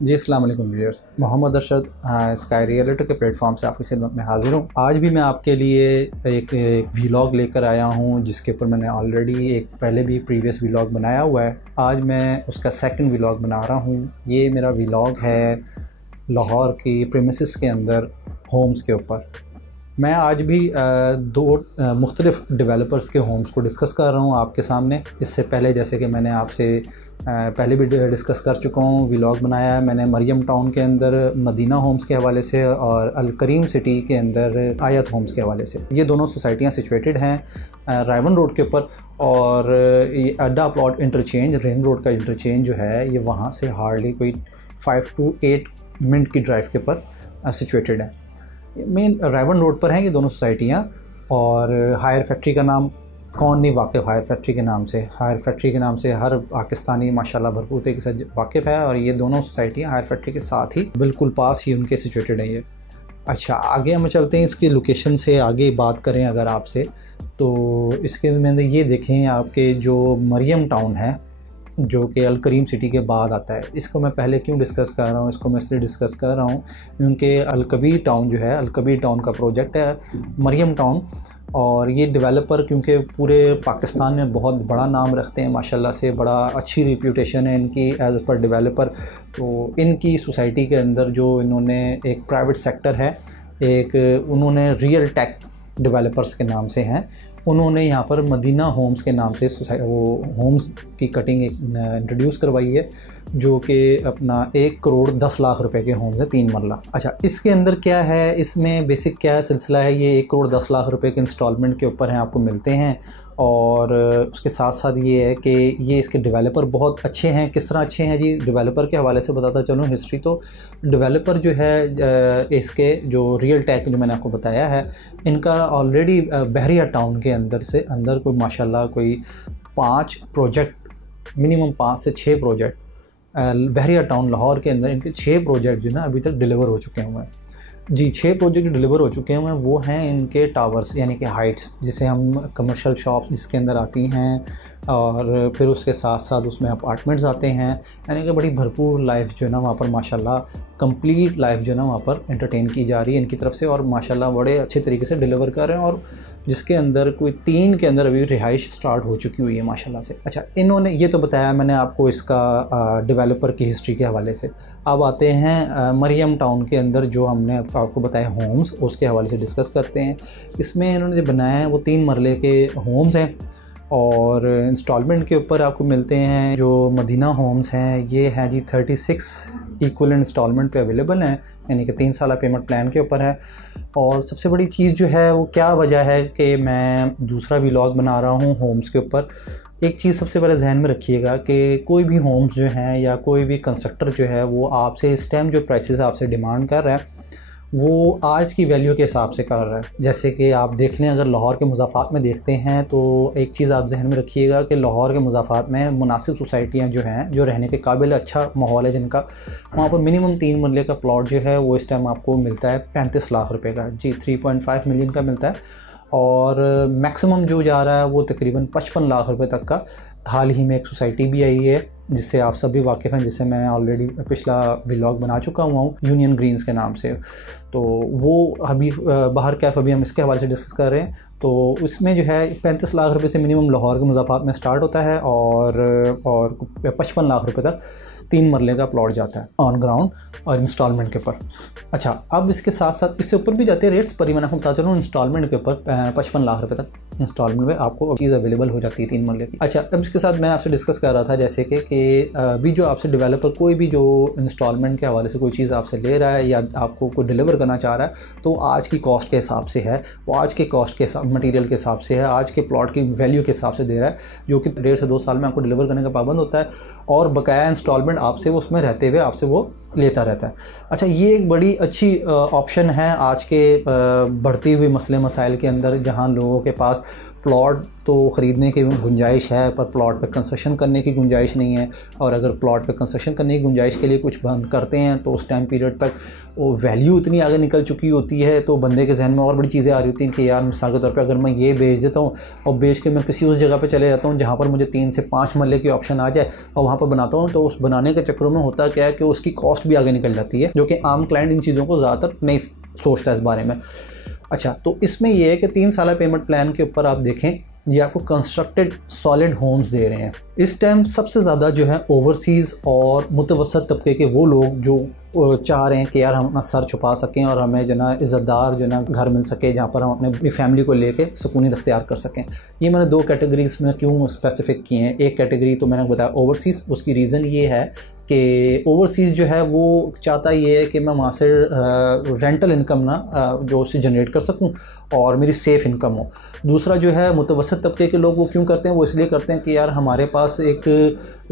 जी अस्सलाम वालेकुम viewers, Mohammad Arshad sky reality के प्लेटफॉर्म से आपकी खिदमत में हाज़िर हूँ। आज भी मैं आपके लिए एक व्लॉग लेकर आया हूँ जिसके ऊपर मैंने ऑलरेडी एक पहले भी प्रीवियस व्लॉग बनाया हुआ है। आज मैं उसका सेकंड व्लॉग बना रहा हूँ। ये मेरा व्लॉग है लाहौर की प्रीमिसेस के अंदर होम्स के ऊपर। मैं आज भी दो मुख्तलिफ़ डेवलपर्स के होम्स को डिस्कस कर रहा हूँ आपके सामने। इससे पहले जैसे कि मैंने आपसे पहले भी डिस्कस कर चुका हूँ, व्लॉग बनाया है मैंने मरियम टाउन के अंदर मदीना होम्स के हवाले से और अल करीम सिटी के अंदर आयत होम्स के हवाले से। ये दोनों सोसाइटियाँ सिचुएटेड हैं रायवन रोड के ऊपर, और ये अड्डा प्लॉट इंटरचेंज रिंग रोड का इंटरचेंज जो है ये वहाँ से हार्डली कोई 5 to 8 मिनट की ड्राइव के ऊपर सिचुएटेड है। मेन रायवन रोड पर हैं ये दोनों सोसाइटियाँ। और हायर फैक्ट्री का नाम कौन नहीं वाकिफ़, हायर फैक्ट्री के नाम से, हायर फैक्ट्री के नाम से हर पाकिस्तानी माशाल्लाह भरपूर तरीके से वाकिफ़ है। और ये दोनों सोसाइटियाँ हायर फैक्ट्री के साथ ही बिल्कुल पास ही उनके सिचुएटेड हैं ये। अच्छा, आगे हम चलते हैं, इसकी लोकेशन से आगे बात करें अगर आपसे, तो इसके अंदर ये देखें आपके जो मरियम टाउन है जो कि अल करीम सिटी के बाद आता है। इसको मैं पहले क्यों डिस्कस कर रहा हूँ, इसको मैं इसलिए डिस्कस कर रहा हूँ क्योंकि अल कबीर टाउन जो है, अल कबीर टाउन का प्रोजेक्ट है मरियम टाउन। और ये डेवलपर क्योंकि पूरे पाकिस्तान में बहुत बड़ा नाम रखते हैं माशाल्लाह से, बड़ा अच्छी रिप्यूटेशन है इनकी एज पर डेवलपर। तो इनकी सोसाइटी के अंदर जो इन्होंने एक प्राइवेट सेक्टर है, एक उन्होंने रियल टेक डेवलपर्स के नाम से हैं, उन्होंने यहाँ पर मदीना होम्स के नाम से वो होम्स की कटिंग इंट्रोड्यूस करवाई है जो कि अपना 1 करोड़ 10 लाख रुपए के होम्स है 3 मरला। अच्छा, इसके अंदर क्या है, इसमें बेसिक क्या सिलसिला है, ये 1 करोड़ 10 लाख रुपए के इंस्टॉलमेंट के ऊपर हैं, आपको मिलते हैं। और उसके साथ साथ ये है कि ये इसके डेवलपर बहुत अच्छे हैं। किस तरह अच्छे हैं जी, डेवलपर के हवाले से बताता चलूँ हिस्ट्री। तो डेवलपर जो है इसके जो रियल टेक जो मैंने आपको बताया है, इनका ऑलरेडी बहरिया टाउन के अंदर कोई माशाल्लाह कोई 5 प्रोजेक्ट, मिनिमम 5 से 6 प्रोजेक्ट बहरिया टाउन लाहौर के अंदर इनके 6 प्रोजेक्ट जो ना अभी तक डिलीवर हो चुके हुए हैं। जी, 6 प्रोजेक्ट डिलीवर हो चुके हैं। वो हैं इनके टावर्स यानी कि हाइट्स, जिसे हम कमर्शियल शॉप्स जिसके अंदर आती हैं, और फिर उसके साथ साथ उसमें अपार्टमेंट्स आते हैं। यानी कि बड़ी भरपूर लाइफ जो है ना वहाँ पर माशाल्लाह कंप्लीट लाइफ जो है ना वहाँ पर एंटरटेन की जा रही है इनकी तरफ से, और माशाल्लाह बड़े अच्छे तरीके से डिलीवर कर रहे हैं। और जिसके अंदर कोई 3 के अंदर अभी रिहाइश स्टार्ट हो चुकी हुई है माशाल्लाह से। अच्छा, इन्होंने ये तो बताया मैंने आपको इसका डेवलपर की हिस्ट्री के हवाले से। अब आते हैं मरियम टाउन के अंदर जो हमने आपको बताया होम्स, उसके हवाले से डिस्कस करते हैं। इसमें इन्होंने जो बनाया है वो 3 मरले के होम्स हैं, और इंस्टॉलमेंट के ऊपर आपको मिलते हैं। जो मदीना होम्स हैं ये हैं जी 36 इक्वल इंस्टॉलमेंट पे अवेलेबल हैं, यानी कि 3 साल पेमेंट प्लान के ऊपर है। और सबसे बड़ी चीज़ जो है वो क्या वजह है कि मैं दूसरा व्लॉग बना रहा हूँ होम्स के ऊपर। एक चीज़ सबसे पहले जहन में रखिएगा कि कोई भी होम्स जो हैं या कोई भी कंस्ट्रक्टर जो है वो आपसे इस टाइम जो प्राइसेस आपसे डिमांड कर रहा है वो आज की वैल्यू के हिसाब से कर रहा है। जैसे कि आप देख लें, अगर लाहौर के मुज़ाफ़ात में देखते हैं तो एक चीज़ आप जहन में रखिएगा कि लाहौर के मुज़ाफ़ात में मुनासिब सोसाइटियाँ जो हैं, जो रहने के काबिल अच्छा माहौल है जिनका, वहाँ पर मिनिमम 3 मरले का प्लॉट जो है वो इस टाइम आपको मिलता है 35 लाख रुपए का। जी, 3.5 मिलियन का मिलता है। और मैक्सिमम जो जा रहा है वो तकरीबन 55 लाख रुपए तक का। हाल ही में एक सोसाइटी भी आई है जिससे आप सभी वाकिफ़ हैं, जिससे मैं ऑलरेडी पिछला व्लॉग बना चुका हुआ हूँ, यूनियन ग्रीन्स के नाम से। तो वो अभी बाहर कैफ अभी हम इसके हवाले से डिस्कस कर रहे हैं। तो उसमें जो है 35 लाख रुपए से मिनिमम लाहौर के मुज़ाफ़ात में स्टार्ट होता है, और 55 लाख रुपए तक 3 मरले का प्लॉट जाता है ऑन ग्राउंड और इंस्टॉलमेंट के ऊपर। अच्छा, अब इसके साथ साथ इससे ऊपर भी जाते हैं रेट्स पर ही मैंने आपको बता चलूँ। इंस्टॉलमेंट के ऊपर 55 लाख रुपए तक इंस्टॉलमेंट में आपको चीज़ अवेलेबल हो जाती है 3 मरले की। अच्छा, अब इसके साथ मैंने आपसे डिस्कस कर रहा था जैसे कि अभी जो आपसे डेवलपर कोई भी जो इंस्टॉलमेंट के हवाले से कोई चीज़ आपसे ले रहा है या आपको कोई डिलीवर करना चाह रहा है तो आज की कॉस्ट के हिसाब से है, वो आज के कॉस्ट के मटीरियल के हिसाब से है, आज के प्लॉट की वैल्यू के हिसाब से दे रहा है, जो कि 1.5 से 2 साल में आपको डिलीवर करने का पाबंद होता है, और बकाया इंस्टॉलमेंट आपसे वो उसमें रहते हुए आपसे वो लेता रहता है। अच्छा, ये एक बड़ी अच्छी ऑप्शन है आज के बढ़ती हुई मसले मसाइल के अंदर, जहां लोगों के पास प्लॉट तो ख़रीदने की गुंजाइश है, पर प्लॉट पे कंस्ट्रक्शन करने की गुंजाइश नहीं है। और अगर प्लॉट पे कंस्ट्रक्शन करने की गुंजाइश के लिए कुछ बंद करते हैं तो उस टाइम पीरियड तक वो वैल्यू इतनी आगे निकल चुकी होती है, तो बंदे के जहन में और बड़ी चीज़ें आ रही होती हैं कि यार मिसाल के तौर पे अगर मैं ये बेच देता हूँ और बेच के मैं किसी उस जगह पे चले जाता हूँ जहाँ पर मुझे 3 से 5 मरले की ऑप्शन आ जाए और वहाँ पर बनाता हूँ, तो उस बनाने के चक्करों में होता क्या है कि उसकी कॉस्ट भी आगे निकल जाती है, जो कि आम क्लाइंट इन चीज़ों को ज़्यादातर नहीं सोचता इस बारे में। अच्छा, तो इसमें यह है कि 3 साल पेमेंट प्लान के ऊपर आप देखें, ये आपको कंस्ट्रक्टेड सॉलिड होम्स दे रहे हैं। इस टाइम सबसे ज़्यादा जो है ओवरसीज़ और मुतवसत तबके के वो लोग जो चाह रहे हैं कि यार हम अपना सर छुपा सकें और हमें जो ना इज़्ज़तदार जो ना घर मिल सके जहाँ पर हम अपनी फैमिली को लेके सुकूनियत अख्तियार कर सकें। ये मैंने 2 कैटेगरीज में क्यों स्पेसिफिक किए हैं। एक कैटेगरी तो मैंने बताया ओवरसीज़, उसकी रीज़न ये है कि ओवरसीज़ जो है वो चाहता ये है कि मैं वहाँ से रेंटल इनकम ना जो उससे जनरेट कर सकूँ और मेरी सेफ़ इनकम हो। दूसरा जो है मुतवसत तबके के लोग वो क्यों करते हैं, वो इसलिए करते हैं कि यार हमारे पास एक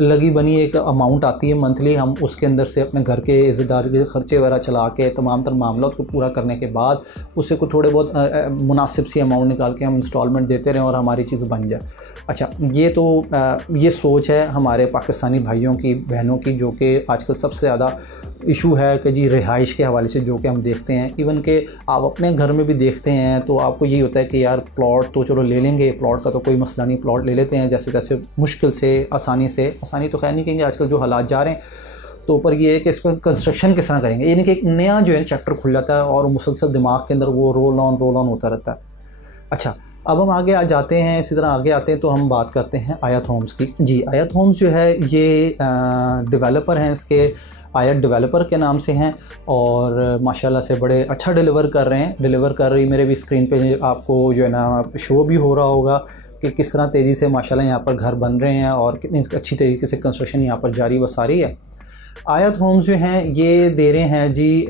लगी बनी एक अमाउंट आती है मंथली, हम उसके अंदर से अपने घर के इज़्ज़तदार के ख़र्चे वगैरह चला के तमाम तर मामलों को पूरा करने के बाद उससे को थोड़े बहुत मुनासिब सी अमाउंट निकाल के हम इंस्टॉलमेंट देते रहें और हमारी चीज़ बन जाए। अच्छा, ये तो ये सोच है हमारे पाकिस्तानी भाइयों की बहनों की, जो कि आजकल सबसे ज़्यादा इशू है कि जी रिहाइश के हवाले से, जो कि हम देखते हैं इवन के आप अपने घर में भी देखते हैं तो आपको यही होता है कि यार प्लॉट तो चलो ले लेंगे, प्लॉट का तो कोई मसला नहीं, प्लॉट ले लेते हैं जैसे तैसे मुश्किल से आसानी तो खैर नहीं कहेंगे, आजकल जो हालात जा रहे हैं तो ऊपर ये है कि इस पर कंस्ट्रक्शन किस तरह करेंगे, यानी कि एक नया जो है चैप्टर खुल जाता है और मुसलसल दिमाग के अंदर वो रोल ऑन होता रहता है। अच्छा, अब हम आगे जाते हैं, इसी तरह आगे आते हैं तो हम बात करते हैं आयत होम्स की। जी, आयत होम्स जो है ये डेवलपर हैं, इसके आयत डेवलपर के नाम से हैं और माशाल्लाह से बड़े अच्छा डिलीवर कर रही मेरे भी स्क्रीन पे आपको जो है ना शो भी हो रहा होगा कि किस तरह तेज़ी से माशाल्लाह यहाँ पर घर बन रहे हैं और कितनी अच्छी तरीके से कंस्ट्रक्शन यहाँ पर जारी व सारी है। आयत होम्स जो हैं ये दे रहे हैं जी,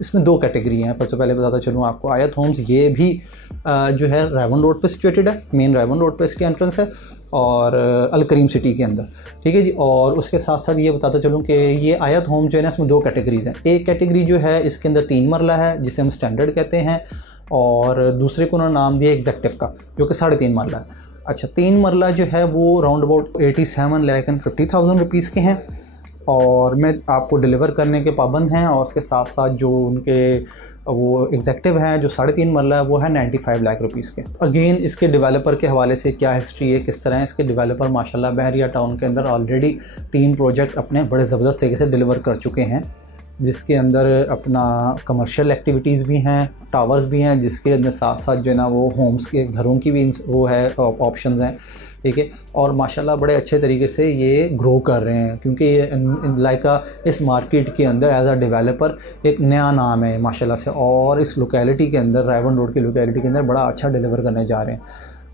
इसमें 2 कैटेगरी हैं। सबसे पहले बताता चलूँ आपको, आयत होम्स ये भी जो है रेवन रोड पे सिचुएटेड है, मेन रेवन रोड पे इसकी एंट्रेंस है और अल करीम सिटी के अंदर, ठीक है जी। और उसके साथ साथ ये बताता चलूँ कि ये आयत होम जो है ना इसमें 2 कैटेगरीज़ हैं। एक कैटेगरी जो है इसके अंदर 3 मरला है जिसे हम स्टैंडर्ड कहते हैं और दूसरे को उन्होंने नाम दिया एग्जेक्टिव का, जो कि 3.5 मरला है। अच्छा, 3 मरला जो है वो राउंड अबाउट 87,50,000 रुपीज़ के हैं और मैं आपको डिलीवर करने के पाबंद हैं। और उसके साथ साथ जो उनके वो एग्जेक्टिव हैं जो 3.5 मरला है वो है 95 लाख रुपीज़ के। अगेन इसके डेवलपर के हवाले से क्या हिस्ट्री है, किस तरह है, इसके डेवलपर माशाल्लाह बहरिया टाउन के अंदर ऑलरेडी 3 प्रोजेक्ट अपने बड़े ज़बरदस्त तरीके से डिलीवर कर चुके हैं, जिसके अंदर अपना कमर्शियल एक्टिविटीज़ भी हैं, टावर्स भी हैं, जिसके अंदर साथ साथ जो है ना वो होम्स के घरों की भी वो है ऑप्शंस हैं, ठीक है। और माशाल्लाह बड़े अच्छे तरीके से ये ग्रो कर रहे हैं क्योंकि ये लाइका इस मार्केट के अंदर एज अ डेवलपर एक नया नाम है माशाल्लाह से, और इस लोकेलिटी के अंदर रेवन रोड की लोकेलिटी के अंदर बड़ा अच्छा डिलीवर करने जा रहे हैं।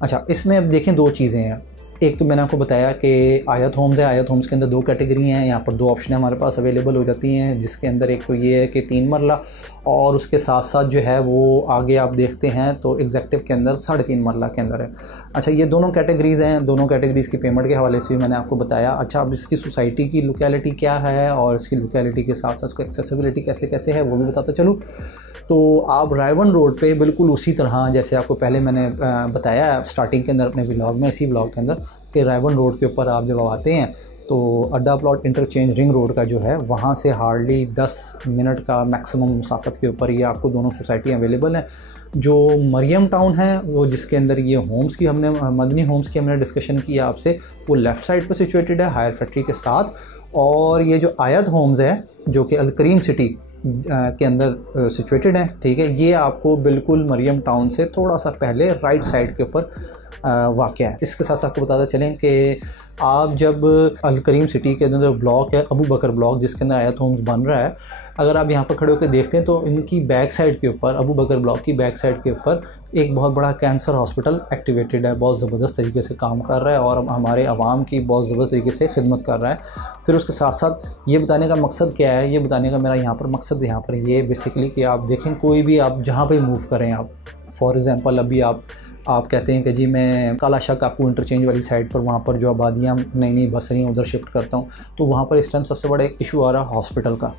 अच्छा, इसमें अब देखें 2 चीज़ें हैं। एक तो मैंने आपको बताया कि आयत होम्स है, आयत होम्स के अंदर 2 कैटेगरी हैं, यहाँ पर 2 ऑप्शन हमारे पास अवेलेबल हो जाती हैं, जिसके अंदर एक तो ये है कि 3 मरला और उसके साथ साथ जो है वो आगे आप देखते हैं तो एग्जेक्टिव के अंदर 3.5 मरला के अंदर है। अच्छा, ये दोनों कैटेगरीज़ हैं, दोनों कैटेगरीज़ की पेमेंट के हवाले से भी मैंने आपको बताया। अच्छा, अब इसकी सोसाइटी की लोकेलिटी क्या है और इसकी लोकेलिटी के साथ साथ उसको एक्सेसिबिलिटी कैसे कैसे है वो भी बताता चलूँ। तो आप रेवन रोड पे बिल्कुल उसी तरह जैसे आपको पहले मैंने बताया स्टार्टिंग के अंदर अपने व्लॉग में, इसी व्लॉग के अंदर, कि रेवन रोड के ऊपर आप जब आते हैं तो अड्डा प्लॉट इंटरचेंज रिंग रोड का जो है वहाँ से हार्डली 10 मिनट का मैक्सिमम मुसाफत के ऊपर ये आपको दोनों सोसाइटी अवेलेबल हैं। जो मरियम टाउन है वो जिसके अंदर ये होम्स की हमने मदनी होम्स की हमने डिस्कशन किया आपसे, वो लेफ़्ट साइड पर सिचुएटेड है हायर फैक्ट्री के साथ। और ये जो आयत होम्स है जो कि अल करीम सिटी के अंदर सिचुएटेड है, ठीक है, ये आपको बिल्कुल मरियम टाउन से थोड़ा सा पहले राइट साइड के ऊपर वाक़या है। इसके साथ आपको बताते चलें कि आप जब अल करीम सिटी के अंदर ब्लॉक है अबू बकर ब्लॉक जिसके अंदर आयत होम्स बन रहा है, अगर आप यहाँ पर खड़े होकर देखते हैं तो इनकी बैक साइड के ऊपर, अबू बकर ब्लॉक की बैक साइड के ऊपर एक बहुत बड़ा कैंसर हॉस्पिटल एक्टिवेटेड है, बहुत ज़बरदस्त तरीके से काम कर रहा है और हमारे आवाम की बहुत ज़बरदस्त तरीके से खिदमत कर रहा है। फिर उसके साथ साथ ये बताने का मकसद क्या है, ये बताने का मेरा यहाँ पर मकसद यहाँ पर ये बेसिकली कि आप देखें कोई भी आप जहाँ पर मूव करें, आप फॉर एग्ज़ाम्पल अभी आप कहते हैं कि जी मैं काला शाह काकू इंटरचेंज वाली साइड पर, वहाँ पर जो आबादियाँ नई नई बस रही हैं उधर शिफ्ट करता हूँ, तो वहाँ पर इस टाइम सबसे बड़ा एक इशू आ रहा है हॉस्पिटल का,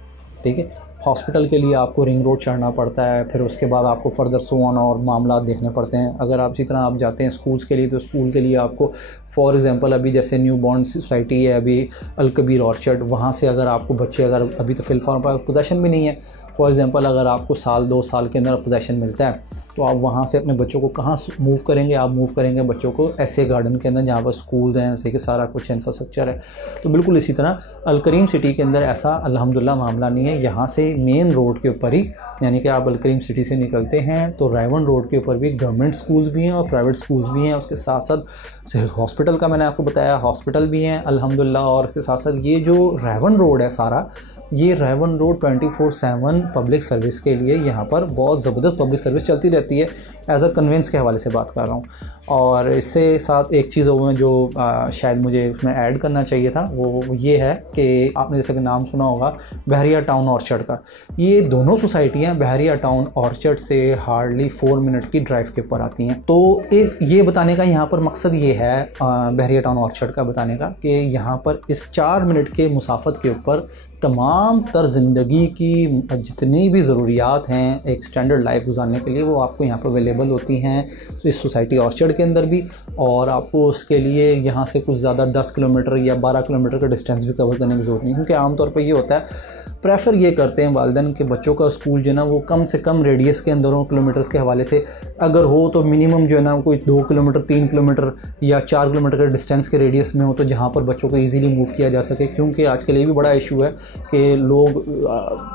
ठीक है। हॉस्पिटल के लिए आपको रिंग रोड चढ़ना पड़ता है, फिर उसके बाद आपको फर्दर सोन और मामला देखने पड़ते हैं। अगर आप इसी तरह आप जाते हैं स्कूल्स के लिए, तो स्कूल के लिए आपको फॉर एग्जांपल अभी जैसे न्यू बॉर्न सोसाइटी है अभी अलकबीर ऑर्चर्ड, वहाँ से अगर आपको बच्चे अगर अभी तो फिलहाल पोजेसन भी नहीं है, फॉर एग्जांपल अगर आपको साल 2 साल के अंदर पोजेसन मिलता है तो आप वहाँ से अपने बच्चों को कहाँ मूव करेंगे? आप मूव करेंगे बच्चों को ऐसे गार्डन के अंदर जहाँ पर स्कूल हैं, जैसे कि सारा कुछ इंफ्रास्ट्रक्चर है। तो बिल्कुल इसी तरह अलकरीम सिटी के अंदर ऐसा अल्हम्दुलिल्लाह मामला नहीं है। यहाँ से मेन रोड के ऊपर ही, यानी कि आप अलकरीम सिटी से निकलते हैं तो रायवन रोड के ऊपर भी गवर्नमेंट स्कूल्स भी हैं और प्राइवेट स्कूल्स भी हैं। उसके साथ साथ हॉस्पिटल का मैंने आपको बताया, हॉस्पिटल भी हैं अल्हम्दुलिल्लाह। और उसके साथ साथ ये जो रायवन रोड है सारा, ये रायवन रोड 24/7 पब्लिक सर्विस के लिए यहाँ पर बहुत ज़बरदस्त पब्लिक सर्विस चलती रहती है। एज अ कन्वेंस के हवाले से बात कर रहा हूँ। और इससे साथ एक चीज़ वो जो शायद मुझे उसमें ऐड करना चाहिए था, वो ये है कि आपने जैसे कि नाम सुना होगा बहरिया टाउन ऑर्चर्ड का। ये दोनों सोसाइटियाँ बहरिया टाउन ऑर्चर्ड से हार्डली 4 मिनट की ड्राइव के ऊपर आती हैं। तो एक ये बताने का यहाँ पर मकसद ये है बहरिया टाउन ऑर्चर्ड का बताने का कि यहाँ पर इस 4 मिनट के मुसाफत के ऊपर तमाम तर ज़िंदगी की जितनी भी ज़रूरियात हैं एक स्टैंडर्ड लाइफ गुजारने के लिए, वो आपको यहाँ पर अवेलेबल होती हैं इस सोसाइटी ऑर्चर्ड के अंदर भी। और आपको उसके लिए यहाँ से कुछ ज़्यादा 10 किलोमीटर या 12 किलोमीटर का डिस्टेंस भी कवर करने की ज़रूरत नहीं, क्योंकि आमतौर पर ये होता है प्रेफर ये करते हैं वालिदैन के बच्चों का स्कूल जो है ना वो कम से कम रेडियस के अंदर हो, किलोमीटर्स के हवाले से अगर हो तो मिनिमम जो है ना कोई 2 किलोमीटर 3 किलोमीटर या 4 किलोमीटर के डिस्टेंस के रेडियस में हो, तो जहाँ पर बच्चों को इजीली मूव किया जा सके। क्योंकि आजकल ये भी बड़ा इशू है कि लोग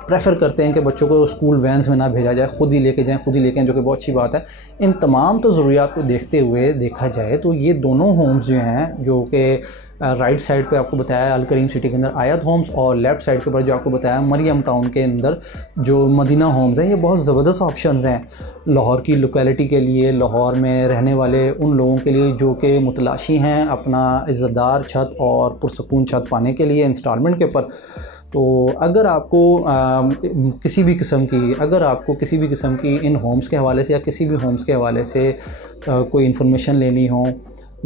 प्रेफर करते हैं कि बच्चों को स्कूल वैन्स में ना भेजा जाए, ख़ुद ही लेके जाएँ, खुद ही लेके आएँ, जो कि बहुत अच्छी बात है। इन तमाम तो ज़रूरियात को देखते हुए देखा जाए तो ये दोनों होम्स जो हैं, जो कि राइट साइड पे आपको बताया अलकरीम सिटी के अंदर आयत होम्स, और लेफ़्ट साइड के ऊपर जो आपको बताया मरियम टाउन के अंदर जो मदीना होम्स हैं, ये बहुत ज़बरदस्त ऑप्शंस हैं लाहौर की लोकेलिटी के लिए, लाहौर में रहने वाले उन लोगों के लिए जो कि मुतलाशी हैं अपना इज़्ज़तदार छत और पुरसकून छत पाने के लिए इंस्टॉलमेंट के ऊपर। तो अगर आपको किसी भी किस्म की इन होम्स के हवाले से या किसी भी होम्स के हवाले से कोई इन्फॉर्मेशन लेनी हो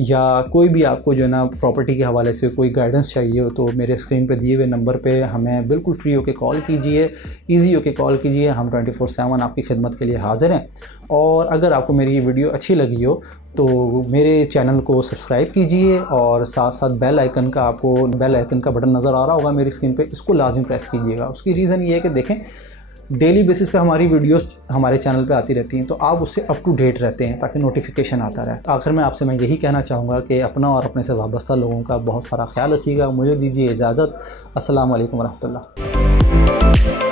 या कोई भी आपको जो है ना प्रॉपर्टी के हवाले से कोई गाइडेंस चाहिए हो, तो मेरे स्क्रीन पे दिए हुए नंबर पे हमें बिल्कुल फ्री होकर कॉल कीजिए, ईजी होकर कॉल कीजिए। हम 24/7 आपकी खिदमत के लिए हाज़िर हैं। और अगर आपको मेरी ये वीडियो अच्छी लगी हो तो मेरे चैनल को सब्सक्राइब कीजिए और साथ साथ बेल आइकन का बटन नज़र आ रहा होगा मेरी स्क्रीन पे, इसको लाजमी प्रेस कीजिएगा। उसकी रीज़न ये है कि देखें डेली बेसिस पे हमारी वीडियोस हमारे चैनल पे आती रहती हैं, तो आप उससे अप टू डेट रहते हैं ताकि नोटिफिकेशन आता रहे। आखिर में आपसे मैं यही कहना चाहूँगा कि अपना और अपने से वाबस्ता लोगों का बहुत सारा ख्याल रखिएगा। मुझे दीजिए इजाज़त। अस्सलाम वालेकुम रहमतुल्लाह।